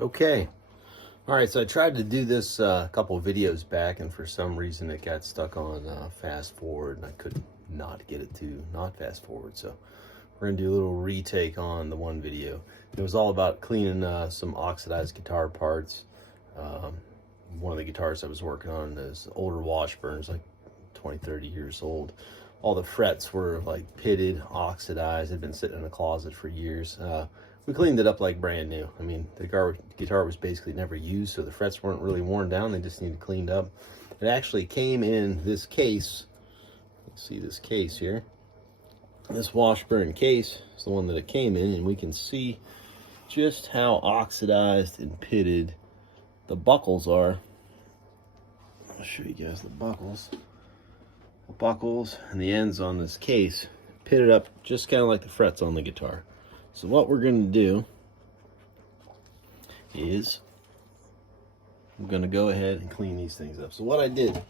Okay. All right, so I tried to do this a couple of videos back, and for some reason it got stuck on fast forward, and I could not get it to not fast forward. So we're gonna do a little retake on the one video. It was all about cleaning some oxidized guitar parts. One of the guitars I was working on is older Washburns, like 20-30 years old. All the frets were like pitted, oxidized. Had been sitting in a closet for years. We cleaned it up like brand new. I mean, the guitar was basically never used, so the frets weren't really worn down. They just needed cleaned up. It actually came in this case. Let's see this case here. This Washburn case is the one that it came in, and we can see just how oxidized and pitted the buckles are. I'll show you guys the buckles. The buckles and the ends on this case pitted up just kind of like the frets on the guitar. So what we're going to do is I'm going to go ahead and clean these things up. So what I did,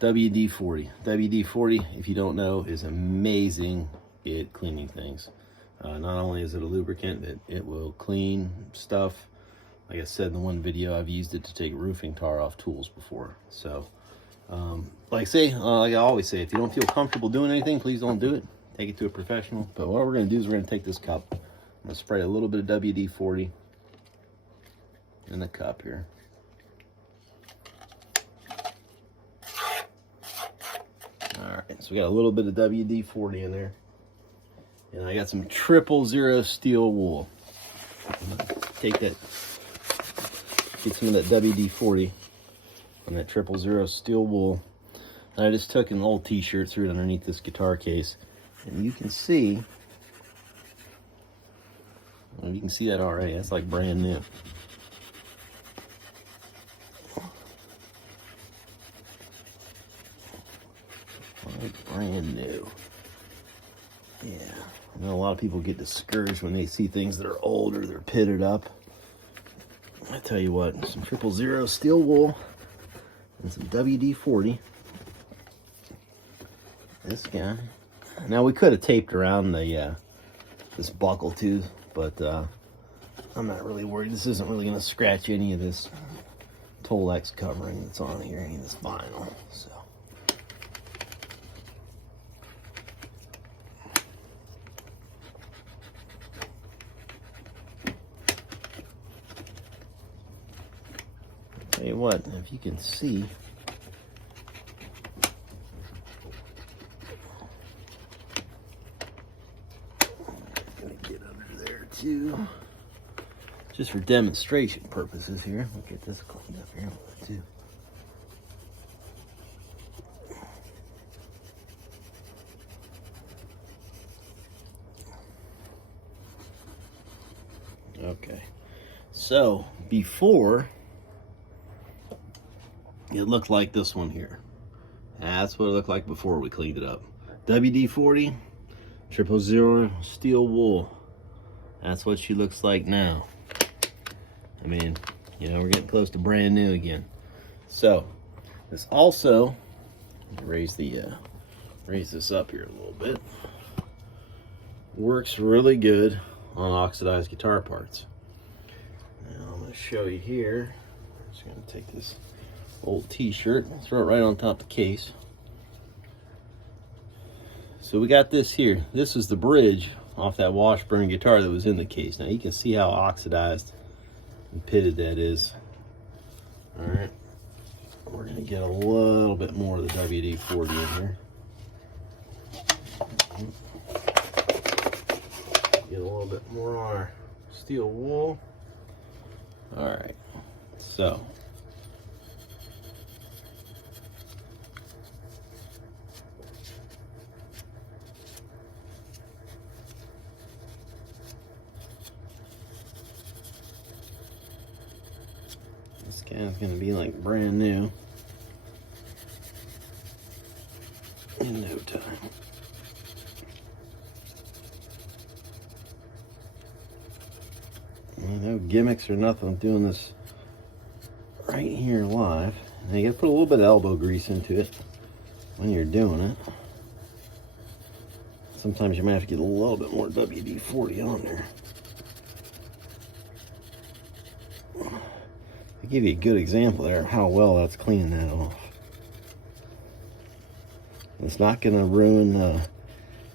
WD-40. WD-40, if you don't know, is amazing at cleaning things. Not only is it a lubricant, it will clean stuff. Like I said in the one video, I've used it to take roofing tar off tools before. So, like I always say, if you don't feel comfortable doing anything, please don't do it. Take it to a professional. But what we're going to do is we're going to take this cup. I'm going to spray a little bit of WD-40 in the cup here. Alright, so we got a little bit of WD-40 in there. And I got some 000 steel wool. I'm going to take that, get some of that WD-40 on that 000 steel wool. And I just took an old t-shirt, threw it underneath this guitar case. And you can see, well, you can see that already. That's like brand new. Like brand new. Yeah. I know a lot of people get discouraged when they see things that are old or they're pitted up. I tell you what, some 000 steel wool and some WD-40. This guy. Now we could have taped around the this buckle too, but I'm not really worried. This isn't really going to scratch any of this Tolex covering that's on here, any of this vinyl. So. Tell you what, if you can see. Too. Just for demonstration purposes here. We'll get this cleaned up here too. Okay. So before it looked like this one here. That's what it looked like before we cleaned it up. WD-40, 000 steel wool. That's what she looks like now. I mean, you know, we're getting close to brand new again. So, this also, raise this up here a little bit, works really good on oxidized guitar parts. Now, I'm going to show you here. I'm just going to take this old t-shirt and throw it right on top of the case. So we got this here. This is the bridge off that Washburn guitar that was in the case. Now you can see how oxidized and pitted that is. Alright, we're going to get a little bit more of the WD-40 in here. Get a little bit more on our steel wool. Alright, so this guy's going to be like brand new in no time. No gimmicks or nothing. I'm doing this right here live. Now you got to put a little bit of elbow grease into it when you're doing it. Sometimes you might have to get a little bit more WD-40 on there. to give you a good example there of how well that's cleaning that off. It's not going to ruin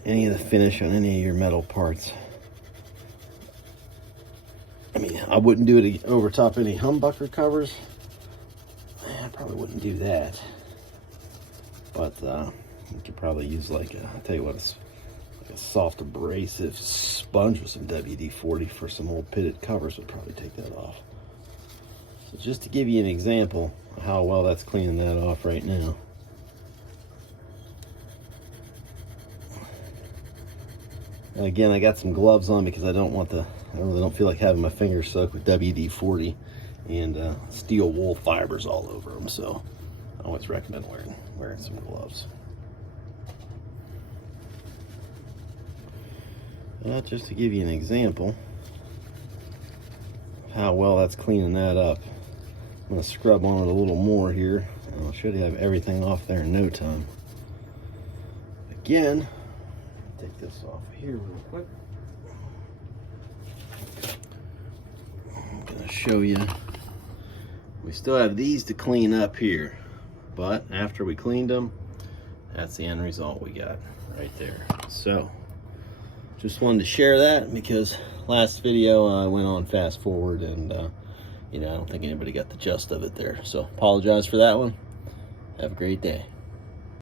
any of the finish on any of your metal parts. I mean, I wouldn't do it over top any humbucker covers. I probably wouldn't do that. But you could probably use like I'll tell you what, it's like a soft abrasive sponge with some WD-40 for some old pitted covers would probably take that off. So just to give you an example of how well that's cleaning that off right now. And again, I got some gloves on because I really don't feel like having my fingers soaked with WD-40 and steel wool fibers all over them. So I always recommend wearing some gloves. Just to give you an example of how well that's cleaning that up. I'm going to scrub on it a little more here, and I'll should have everything off there in no time. Again, take this off here real quick. I'm going to show you. We still have these to clean up here, but after we cleaned them, that's the end result we got right there. So just wanted to share that because last video I went on fast forward and you know, I don't think anybody got the gist of it there. So apologize for that one. Have a great day.